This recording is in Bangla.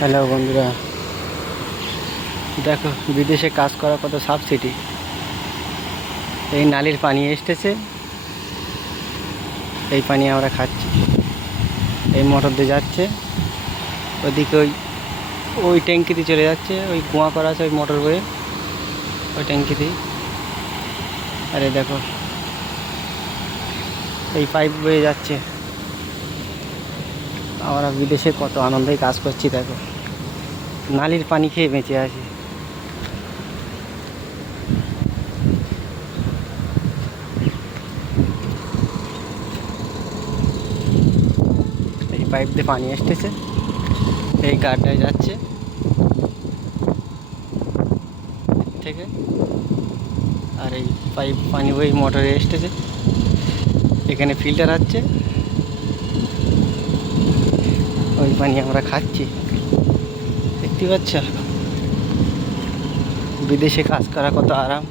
হ্যালো বন্ধুরা, দেখো বিদেশে কাজ করা কত সাবসিডি। এই নালির পানি এসতেছে, এই পানি আমরা খাচ্ছি। এই মোটর দিয়ে যাচ্ছে, ওদিকে ওই ওই ট্যাঙ্কিতে চলে যাচ্ছে, ওই কুয়া করা আছে ওই মোটর বয়ে ওই ট্যাঙ্কিতেই। আরে দেখো এই পাইপ বয়ে যাচ্ছে। আমরা বিদেশে কত আনন্দেই কাজ করছি, দেখো নালির পানি খেয়ে বেঁচে আছি। এই পাইপ দিয়ে পানি আসতেছে, এই গাড্ডায় যাচ্ছে থেকে, আর এই পাইপ পানি ওই মোটরে এসতেছে, এখানে ফিল্টার আছে, ওই পানি আমরা খাচ্ছি। দেখতে পাচ্ছ বিদেশে কাজ করা কত আরাম।